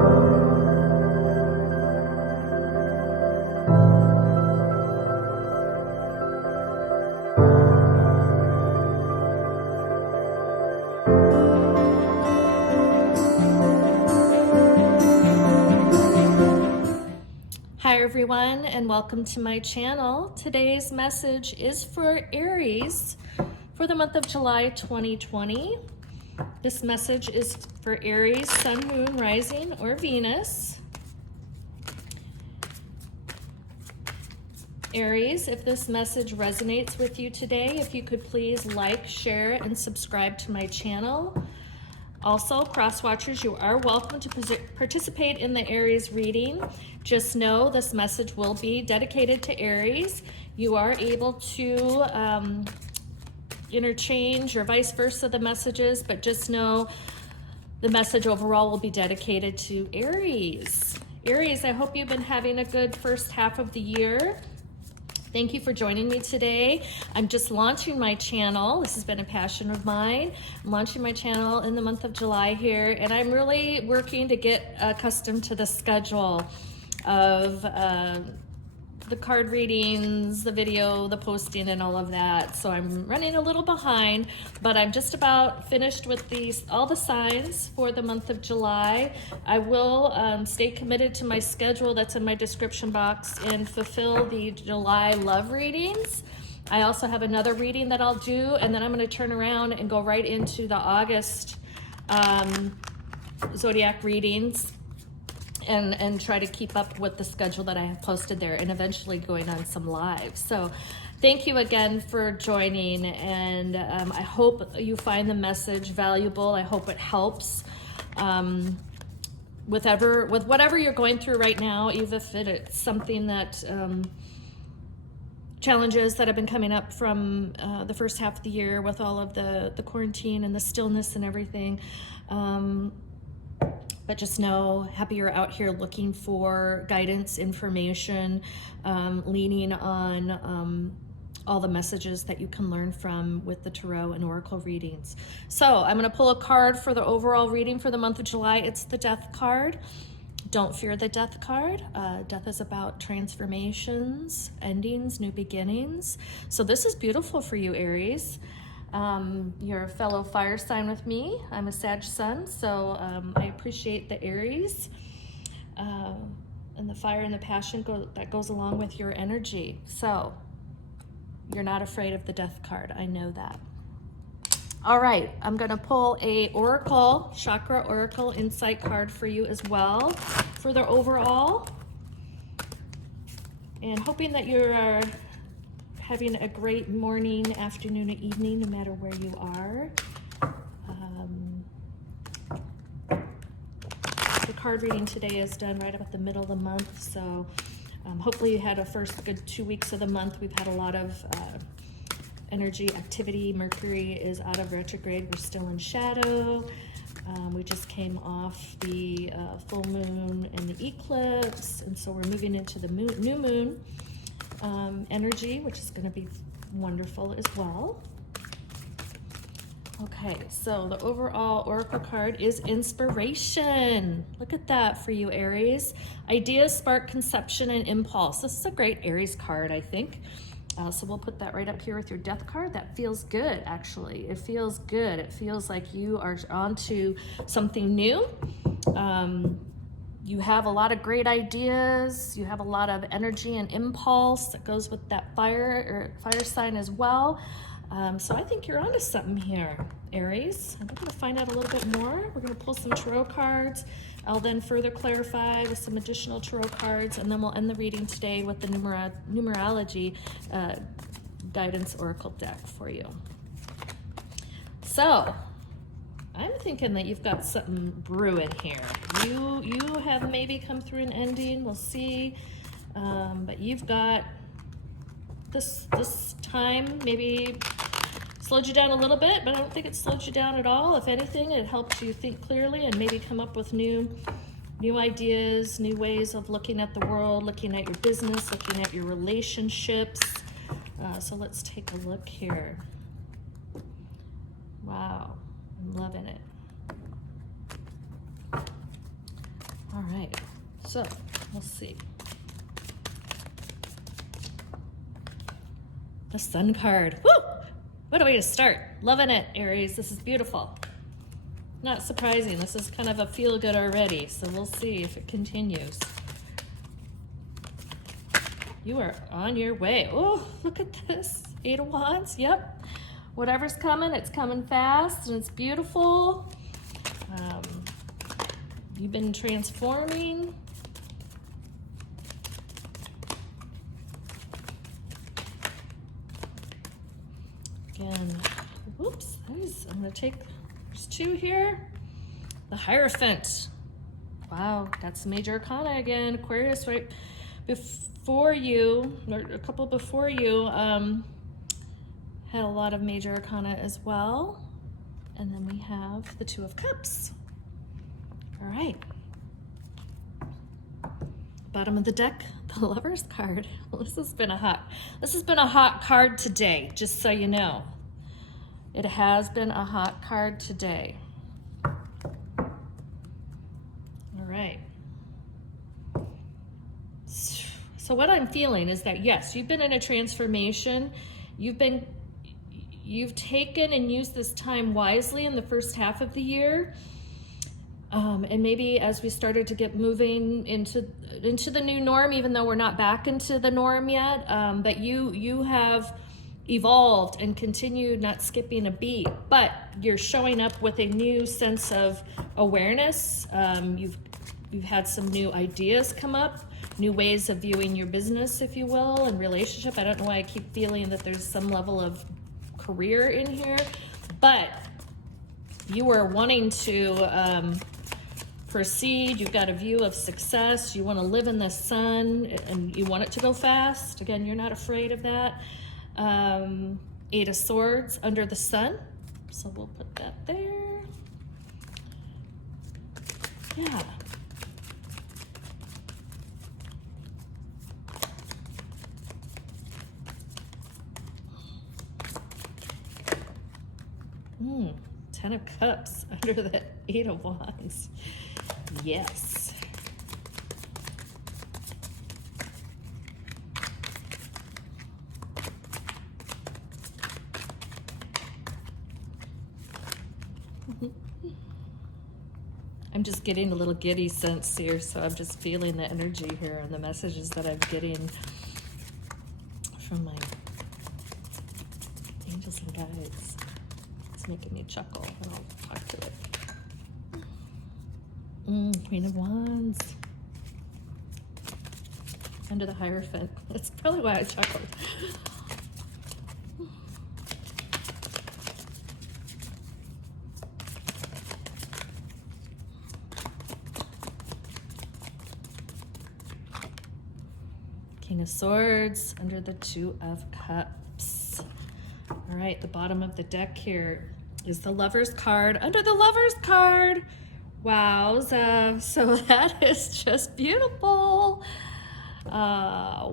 Hi everyone, and welcome to my channel. Today's message is for Aries for the month of July 2020. This message is for Aries, Sun, Moon, Rising, or Venus. Aries, if this message resonates with you today, if you could please like, share, and subscribe to my channel. Also, cross-watchers, you are welcome to participate in the Aries reading. Just know this message will be dedicated to Aries. You are able to interchange or vice versa the messages, but just know the message overall will be dedicated to Aries. Aries, I hope you've been having a good first half of the year. Thank you for joining me today. I'm just launching my channel. This has been a passion of mine. I'm launching my channel in the month of July here, and I'm really working to get accustomed to the schedule of the card readings, the video, the posting, and all of that. So I'm running a little behind, but I'm just about finished with all the signs for the month of July. I will stay committed to my schedule that's in my description box and fulfill the July love readings. I also have another reading that I'll do, and then I'm going to turn around and go right into the August zodiac readings. And try to keep up with the schedule that I have posted there, and eventually going on some lives. So thank you again for joining, and I hope you find the message valuable. I hope it helps with whatever you're going through right now, even if it's something that challenges that have been coming up from the first half of the year with all of the quarantine and the stillness and everything. But just know, happy you're out here looking for guidance, information, leaning on all the messages that you can learn from with the Tarot and Oracle readings. So I'm going to pull a card for the overall reading for the month of July. It's the Death card. Don't fear the Death card. Death is about transformations, endings, new beginnings. So this is beautiful for you, Aries. You're a fellow fire sign with me. I'm a Sag Sun, so I appreciate the Aries and the fire and the passion that goes along with your energy. So you're not afraid of the Death card. I know that. All right, I'm going to pull a Oracle, Chakra Oracle Insight card for you as well for the overall. And hoping that you're having a great morning, afternoon, or evening, no matter where you are. The card reading today is done right up at the middle of the month, so hopefully you had a first good 2 weeks of the month. We've had a lot of energy activity. Mercury is out of retrograde. We're still in shadow. We just came off the full moon and the eclipse, and so we're moving into the new moon energy, which is going to be wonderful as well. Okay, so the overall Oracle card is inspiration. Look at that for you, Aries. Ideas spark conception and impulse. This is a great Aries card, I think. So we'll put that right up here with your Death card. That feels good, actually. It feels good. It feels like you are onto something new. You have a lot of great ideas. You have a lot of energy and impulse that goes with that fire sign as well. So I think you're onto something here, Aries. I'm going to find out a little bit more. We're going to pull some tarot cards. I'll then further clarify with some additional tarot cards, and then we'll end the reading today with the numerology guidance oracle deck for you. So I'm thinking that you've got something brewing here. You have maybe come through an ending. We'll see. But you've got this time maybe slowed you down a little bit, but I don't think it slowed you down at all. If anything, it helped you think clearly and maybe come up with new ideas, new ways of looking at the world, looking at your business, looking at your relationships. So let's take a look here. Wow, I'm loving it. All So we'll see. The Sun card. Woo! What a way to start. Loving it, Aries. This is beautiful. Not surprising. This is kind of a feel good already. So we'll see if it continues. You are on your way. Oh, look at this. 8 of Wands. Yep. Whatever's coming, it's coming fast and it's beautiful. You've been transforming. Again, whoops, I'm going to take, there's 2 here. The Hierophant. Wow, that's Major Arcana again. Aquarius right before you, or a couple before you, had a lot of Major Arcana as well. And then we have the 2 of Cups. All right. Bottom of the deck, the Lover's card. Well, this has been a hot card today, just so you know. It has been a hot card today. All right. So what I'm feeling is that, yes, you've been in a transformation. You've taken and used this time wisely in the first half of the year. And maybe as we started to get moving into the new norm, even though we're not back into the norm yet, that you have evolved and continued, not skipping a beat, but you're showing up with a new sense of awareness. You've had some new ideas come up, new ways of viewing your business, if you will, and relationship. I don't know why I keep feeling that there's some level of career in here, but you are wanting to proceed. You've got a view of success. You want to live in the sun and you want it to go fast. Again, you're not afraid of that. 8 of Swords under the sun. So we'll put that there. Yeah. Hmm. 10 of Cups under the 8 of Wands. Yes. I'm just getting a little giddy sense here, so I'm just feeling the energy here and the messages that I'm getting from my angels and guides. It's making me chuckle, and I'll talk to it. Queen of Wands. Under the Hierophant. That's probably why I chuckled. King of Swords under the 2 of Cups. All right, the bottom of the deck here is the Lover's card under the Lover's card. Wow, so that is just beautiful. Wow.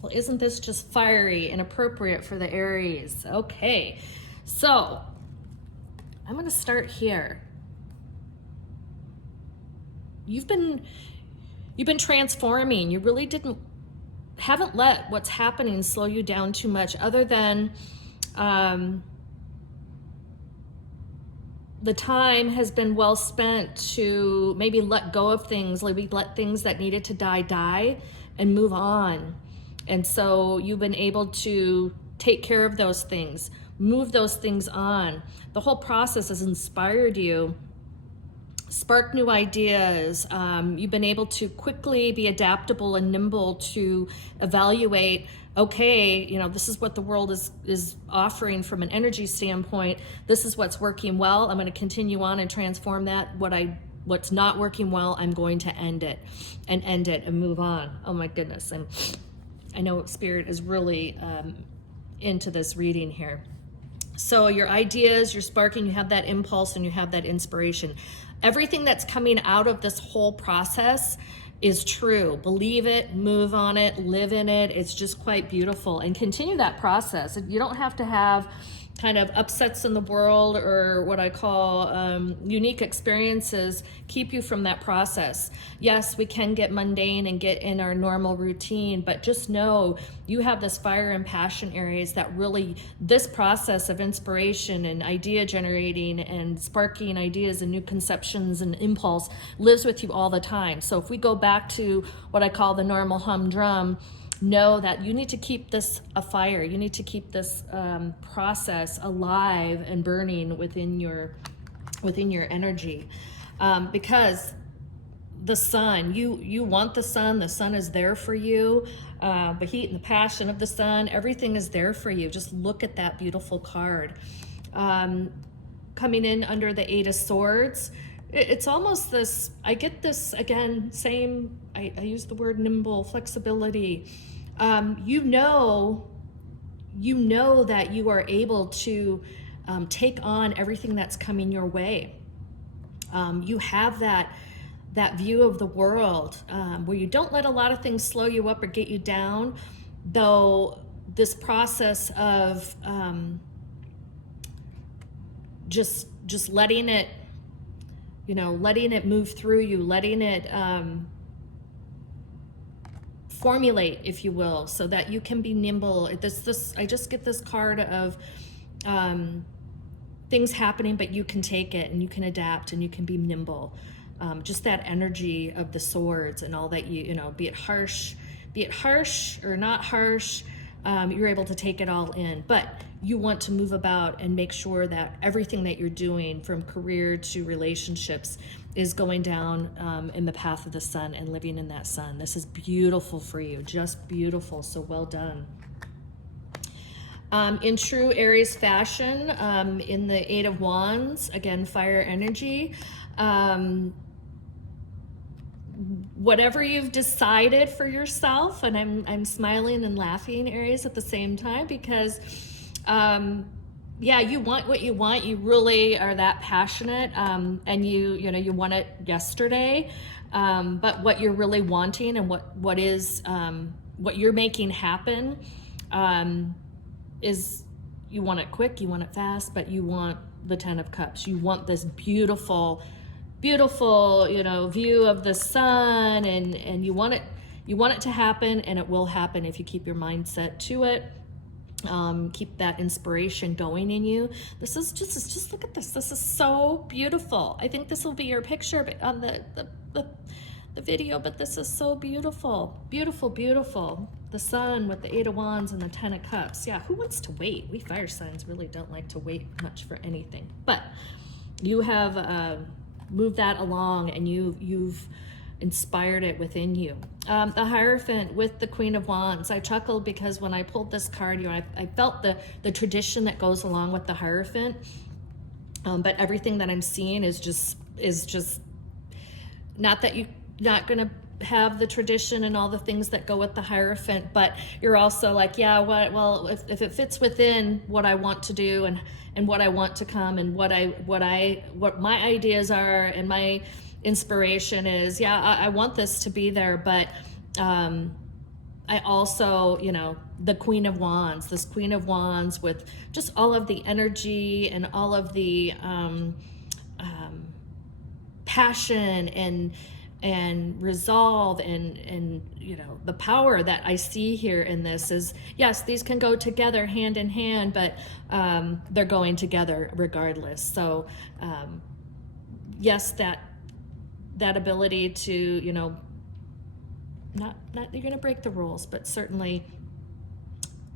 Well, isn't this just fiery and appropriate for the Aries? Okay, so I'm going to start here. You've been transforming. You really haven't let what's happening slow you down too much, other than the time has been well spent to maybe let go of things, maybe let things that needed to die and move on. And so you've been able to take care of those things, move those things on. The whole process has inspired you, sparked new ideas. You've been able to quickly be adaptable and nimble to evaluate, okay, you know, this is what the world is offering from an energy standpoint. This is what's working well. I'm going to continue on and transform that. What's not working well, I'm going to end it and move on. Oh my goodness. And I know Spirit is really into this reading here. So your ideas, you're sparking, you have that impulse and you have that inspiration. Everything that's coming out of this whole process is true. Believe it, move on it, live in it. It's just quite beautiful. And continue that process. You don't have to have kind of upsets in the world, or what I call unique experiences, keep you from that process. Yes, we can get mundane and get in our normal routine, but just know you have this fire and passion, Aries, that really, this process of inspiration and idea generating and sparking ideas and new conceptions and impulse lives with you all the time. So if we go back to what I call the normal humdrum, know that you need to keep this afire. You need to keep this process alive and burning within your energy, because the sun, you want the sun. The sun is there for you. The heat and the passion of the sun, everything is there for you. Just look at that beautiful card. Coming in under the Eight of Swords, it's almost this, I get this again, same, I use the word nimble, flexibility. You know that you are able to take on everything that's coming your way. You have that view of the world where you don't let a lot of things slow you up or get you down, though this process of just letting it, letting it move through you, letting it formulate, if you will, so that you can be nimble. I just get this card of things happening, but you can take it and you can adapt and you can be nimble. Just that energy of the swords and all that, be it harsh or not harsh, you're able to take it all in. But you want to move about and make sure that everything that you're doing, from career to relationships, is going down in the path of the sun and living in that sun. This is beautiful for you, just beautiful. So well done. In true Aries fashion, in the Eight of Wands, again, fire energy. Whatever you've decided for yourself, and I'm smiling and laughing, Aries, at the same time, because yeah, you want what you want. You really are that passionate, and you want it yesterday. But what you're really wanting and what you're making happen is, you want it quick, you want it fast, but you want the Ten of Cups. You want this beautiful view of the sun, and you want it to happen, and it will happen if you keep your mindset to it. Keep that inspiration going in you. This is just look at this. This is so beautiful. I think this will be your picture on the video, but this is so beautiful. Beautiful. The sun with the Eight of Wands and the Ten of Cups. Yeah, who wants to wait? We fire signs really don't like to wait much for anything. But you have moved that along, and you've inspired it within you. The Hierophant with the Queen of Wands. I chuckled because when I pulled this card, I felt the tradition that goes along with the Hierophant. But everything that I'm seeing is just not that you're not gonna have the tradition and all the things that go with the Hierophant, but you're also like, yeah, well, if it fits within what I want to do and what I want to come and what my ideas are and my inspiration is, yeah, I want this to be there, but I also, the Queen of Wands, this Queen of Wands with just all of the energy and all of the passion and resolve and the power that I see here in this is, yes, these can go together hand in hand, but they're going together regardless. So yes, that ability to, not you're going to break the rules, but certainly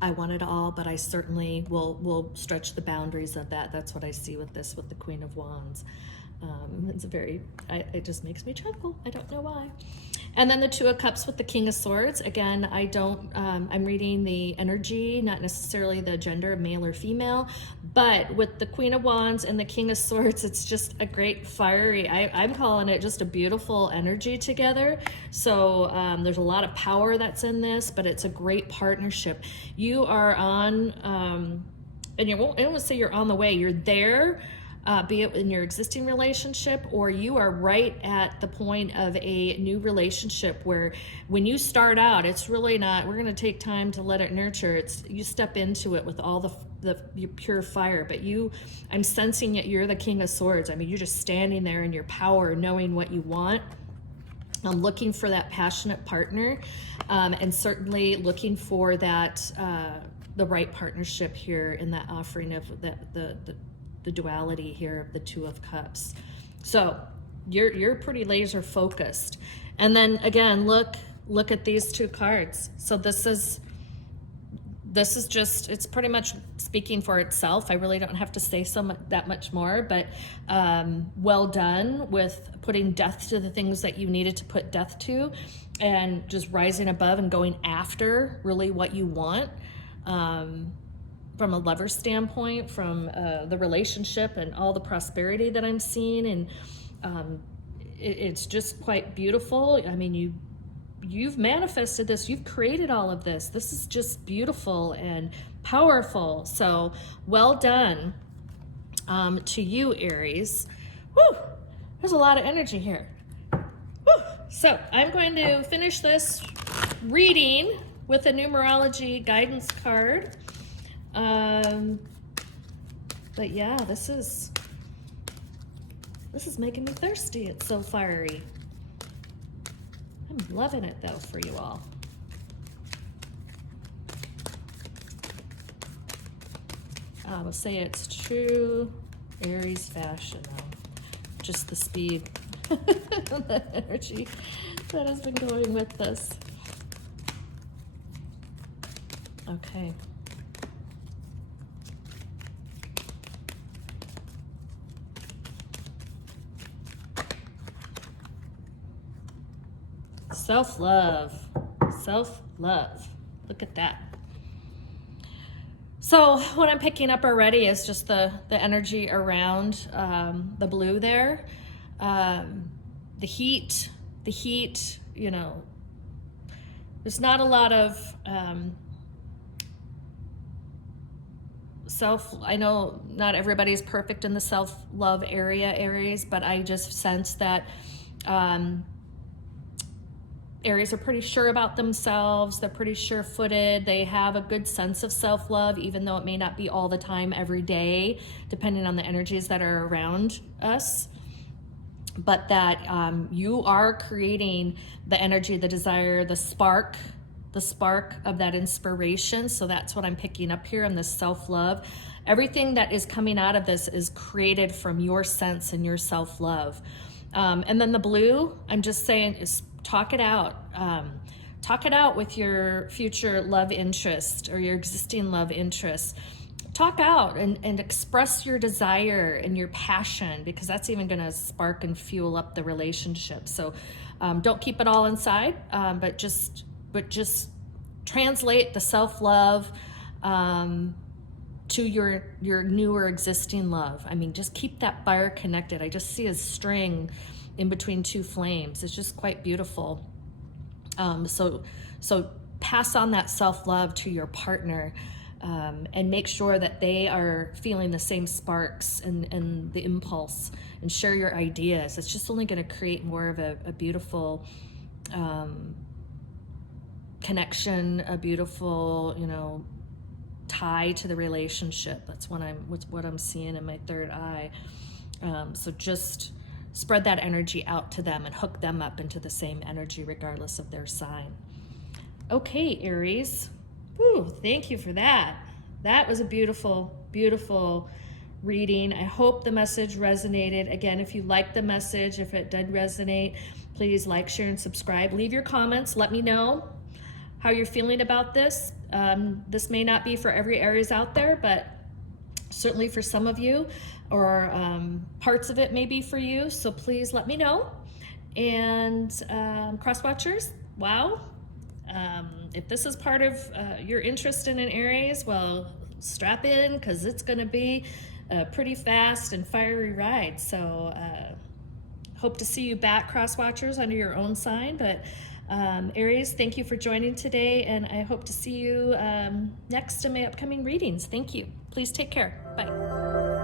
I want it all, but I certainly will stretch the boundaries of that. That's what I see with this, with the Queen of Wands. It just makes me chuckle. I don't know why. And then the Two of Cups with the King of Swords. Again, I'm reading the energy, not necessarily the gender, male or female, but with the Queen of Wands and the King of Swords, it's just a great fiery, I'm calling it just a beautiful energy together. So there's a lot of power that's in this, but it's a great partnership. You are on, and I don't want to say you're on the way, you're there, be it in your existing relationship, or you are right at the point of a new relationship where when you start out, it's really not, we're going to take time to let it nurture. You step into it with all your pure fire, but I'm sensing that you're the King of Swords. I mean, you're just standing there in your power, knowing what you want. I'm looking for that passionate partner, and certainly looking for that the right partnership here in that offering of the duality here of the Two of Cups. So you're pretty laser focused. And then again, look at these two cards. So this is just, it's pretty much speaking for itself. I really don't have to say that much more, but well done with putting death to the things that you needed to put death to, and just rising above and going after really what you want, from a lover standpoint, from the relationship and all the prosperity that I'm seeing. And it's just quite beautiful. I mean, you've manifested this, you've created all of this. This is just beautiful and powerful. So well done to you, Aries. Woo! There's a lot of energy here. Woo! So I'm going to finish this reading with a numerology guidance card. But yeah, this is making me thirsty. It's so fiery. I'm loving it though for you all. I will say it's true Aries fashion though. Just the speed, the energy that has been going with this. Okay. Self-love, self-love. Look at that. So what I'm picking up already is just the energy around the blue there. The heat, you know, there's not a lot of I know not everybody's perfect in the self-love area, Aries, but I just sense that Aries are pretty sure about themselves. They're pretty sure-footed. They have a good sense of self-love, even though it may not be all the time, every day, depending on the energies that are around us. But that you are creating the energy, the desire, the spark of that inspiration. So that's what I'm picking up here in this self-love. Everything that is coming out of this is created from your sense and your self-love. And then the blue, I'm just saying, is talk it out. Talk it out with your future love interest or your existing love interest. Talk out and express your desire and your passion, because that's even going to spark and fuel up the relationship. So don't keep it all inside, but just translate the self-love to your newer existing love. I mean, just keep that fire connected. I just see a string in between two flames. It's just quite beautiful. So pass on that self-love to your partner, and make sure that they are feeling the same sparks and the impulse, and share your ideas. It's just only going to create more of a beautiful connection, a beautiful, you know, tie to the relationship. That's what I'm seeing in my third eye. So just spread that energy out to them and hook them up into the same energy regardless of their sign. Okay, Aries. Whew, thank you for that. That was a beautiful, beautiful reading. I hope the message resonated. Again, if you liked the message, if it did resonate, please like, share, and subscribe. Leave your comments. Let me know how you're feeling about this. This may not be for every Aries out there, but certainly for some of you, or parts of it may be for you. So please let me know. And cross watchers, wow. If this is part of your interest in an Aries, well, strap in, because it's going to be a pretty fast and fiery ride. So hope to see you back, cross watchers, under your own sign. But Aries, thank you for joining today, and I hope to see you next in my upcoming readings. Thank you. Please take care. Bye.